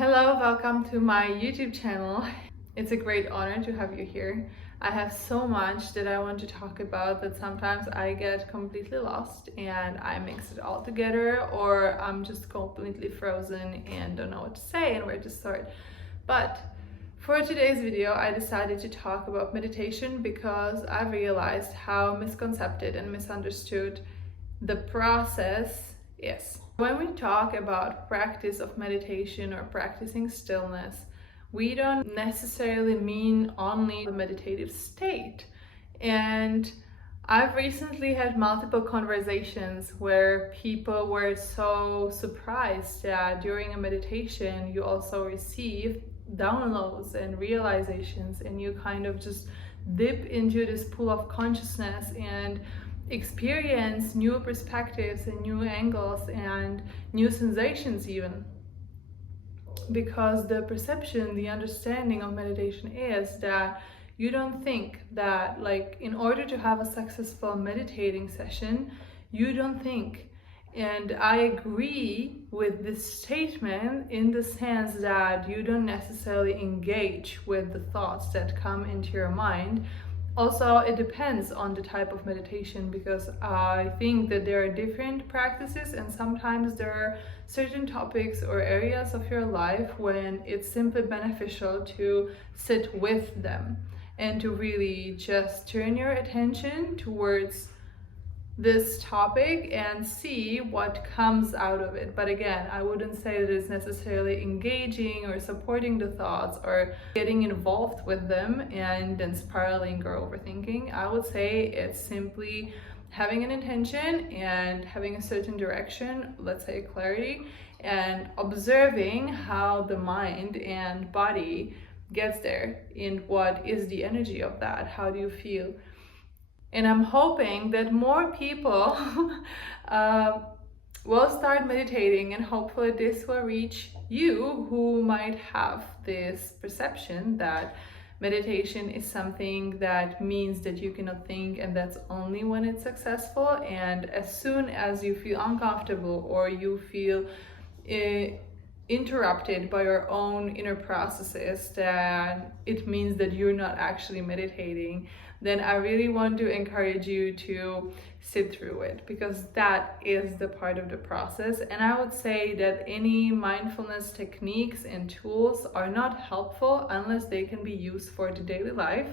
Hello, welcome to my YouTube channel. It's a great honor to have you here. I have so much that I want to talk about that sometimes I get completely lost and I mix it all together, or I'm just completely frozen and don't know what to say and where to start. But for today's video, I decided to talk about meditation because I realized how misconcepted and misunderstood the process is. When we talk about practice of meditation or practicing stillness, we don't necessarily mean only the meditative state. And I've recently had multiple conversations where people were so surprised that during a meditation you also receive downloads and realizations, and you kind of just dip into this pool of consciousness and experience new perspectives and new angles and new sensations, even because the perception, the understanding of meditation is that you don't think that, like, in order to have a successful meditating session, you don't think. And I agree with this statement in the sense that you don't necessarily engage with the thoughts that come into your mind. Also, it depends on the type of meditation, because I think that there are different practices and sometimes there are certain topics or areas of your life when it's simply beneficial to sit with them and to really just turn your attention towards this topic and see what comes out of it. But again, I wouldn't say that it's necessarily engaging or supporting the thoughts or getting involved with them and then spiraling or overthinking. I would say it's simply having an intention and having a certain direction, let's say clarity, and observing how the mind and body gets there and what is the energy of that. How do you feel? And I'm hoping that more people will start meditating, and hopefully this will reach you who might have this perception that meditation is something that means that you cannot think, and that's only when it's successful. And as soon as you feel uncomfortable or you feel interrupted by your own inner processes, that it means that you're not actually meditating, then I really want to encourage you to sit through it, because that is the part of the process. And I would say that any mindfulness techniques and tools are not helpful unless they can be used for the daily life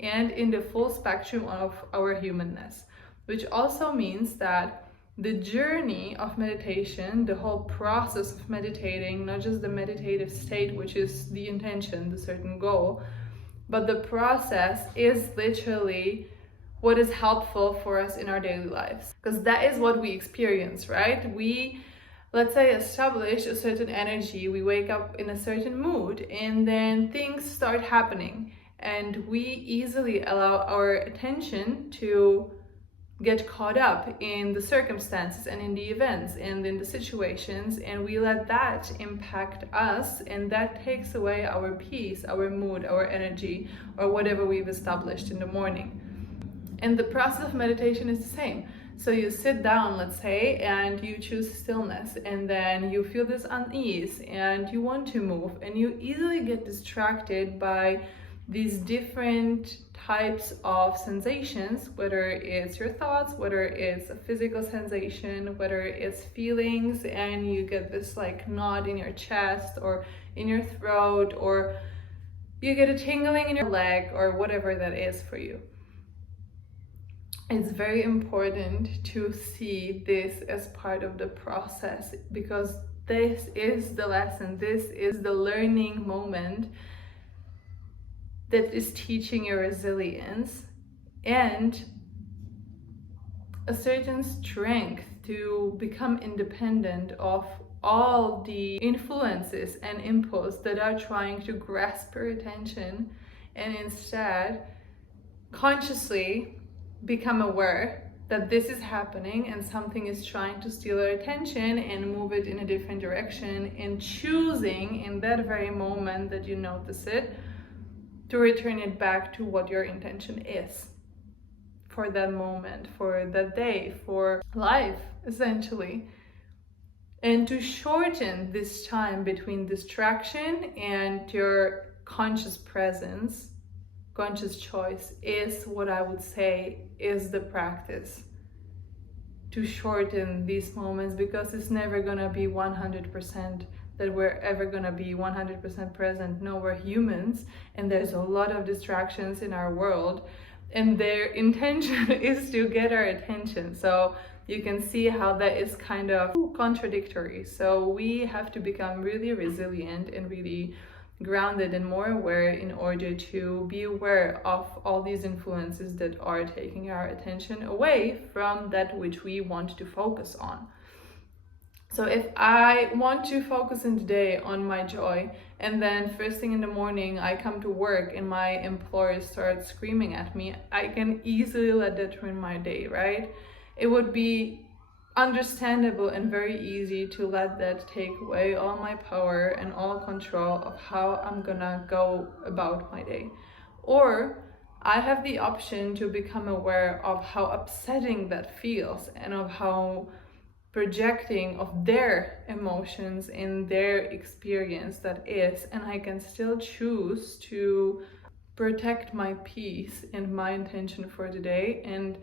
and in the full spectrum of our humanness, which also means that the journey of meditation, the whole process of meditating, not just the meditative state, which is the intention, the certain goal, but the process is literally what is helpful for us in our daily lives, because that is what we experience, right? We, let's say, establish a certain energy, we wake up in a certain mood, and then things start happening, and we easily allow our attention to get caught up in the circumstances and in the events and in the situations, and we let that impact us, and that takes away our peace, our mood, our energy, or whatever we've established in the morning. And the process of meditation is the same. So you sit down, let's say, and you choose stillness, and then you feel this unease and you want to move, and you easily get distracted by these different types of sensations, whether it's your thoughts, whether it's a physical sensation, whether it's feelings, and you get this like knot in your chest or in your throat, or you get a tingling in your leg, or whatever that is for you. It's very important to see this as part of the process, because this is the lesson, this is the learning moment that is teaching your resilience and a certain strength to become independent of all the influences and impulses that are trying to grasp your attention, and instead consciously become aware that this is happening and something is trying to steal your attention and move it in a different direction, and choosing in that very moment that you notice it to return it back to what your intention is for that moment, for that day, for life, essentially. And to shorten this time between distraction and your conscious presence, conscious choice, is what I would say is the practice. To shorten these moments, because it's never gonna be 100% that we're ever gonna be 100% present. No, we're humans, and there's a lot of distractions in our world, and their intention is to get our attention. So you can see how that is kind of contradictory. So we have to become really resilient and really grounded and more aware in order to be aware of all these influences that are taking our attention away from that which we want to focus on. So if I want to focus in today on my joy, and then first thing in the morning I come to work and my employer starts screaming at me, I can easily let that ruin my day, right? It would be understandable and very easy to let that take away all my power and all control of how I'm gonna go about my day. Or I have the option to become aware of how upsetting that feels and of how projecting of their emotions in their experience that is, and I can still choose to protect my peace and my intention for today. And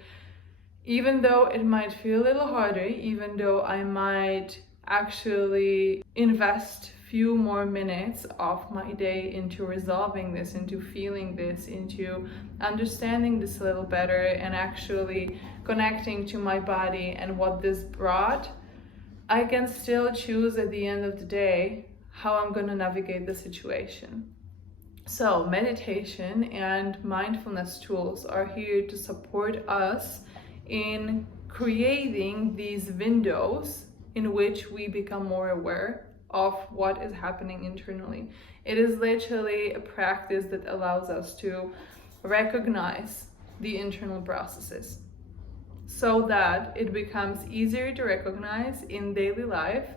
even though it might feel a little harder, even though I might actually invest few more minutes of my day into resolving this, into feeling this, into understanding this a little better, and actually connecting to my body and what this brought, I can still choose at the end of the day how I'm going to navigate the situation. So meditation and mindfulness tools are here to support us in creating these windows in which we become more aware of what is happening internally. It is literally a practice that allows us to recognize the internal processes so that it becomes easier to recognize in daily life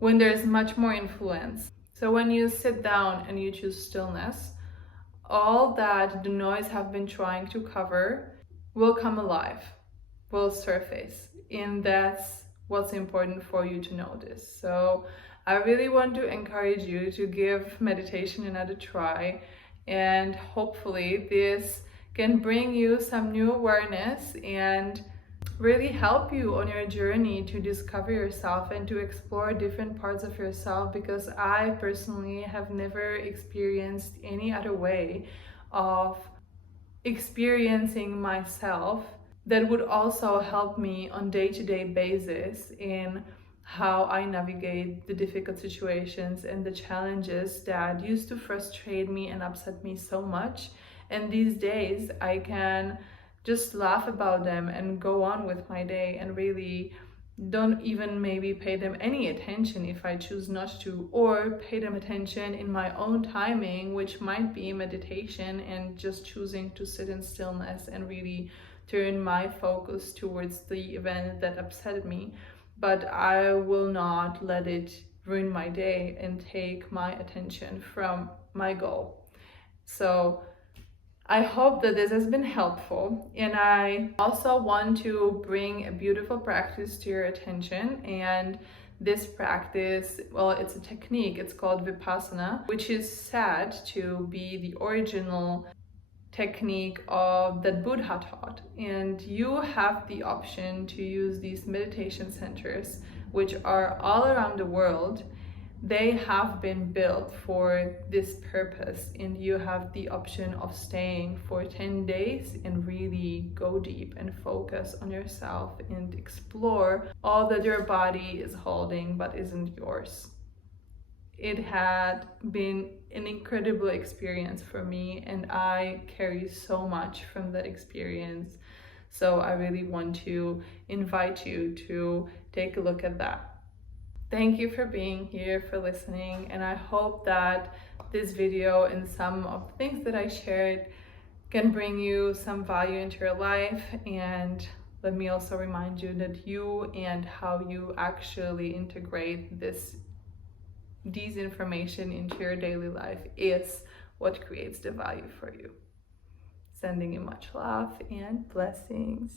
when there's much more influence. So when you sit down and you choose stillness, all that the noise have been trying to cover will come alive, will surface, and that's what's important for you to notice. So I really want to encourage you to give meditation another try, and hopefully this can bring you some new awareness and really help you on your journey to discover yourself and to explore different parts of yourself, because I personally have never experienced any other way of experiencing myself that would also help me on day-to-day basis in how I navigate the difficult situations and the challenges that used to frustrate me and upset me so much. And these days I can just laugh about them and go on with my day and really don't even maybe pay them any attention if I choose not to, or pay them attention in my own timing, which might be meditation and just choosing to sit in stillness and really turn my focus towards the event that upset me. But I will not let it ruin my day and take my attention from my goal. So I hope that this has been helpful, and I also want to bring a beautiful practice to your attention. And this practice, well, it's a technique, it's called Vipassana, which is said to be the original technique of that Buddha taught. And you have the option to use these meditation centers, which are all around the world. They have been built for this purpose, and you have the option of staying for 10 days and really go deep and focus on yourself and explore all that your body is holding but isn't yours. It had been an incredible experience for me, and I carry so much from that experience. So I really want to invite you to take a look at that. Thank you for being here, for listening, and I hope that this video and some of the things that I shared can bring you some value into your life. And let me also remind you that you and how you actually integrate these information into your daily life is what creates the value for you. Sending you much love and blessings.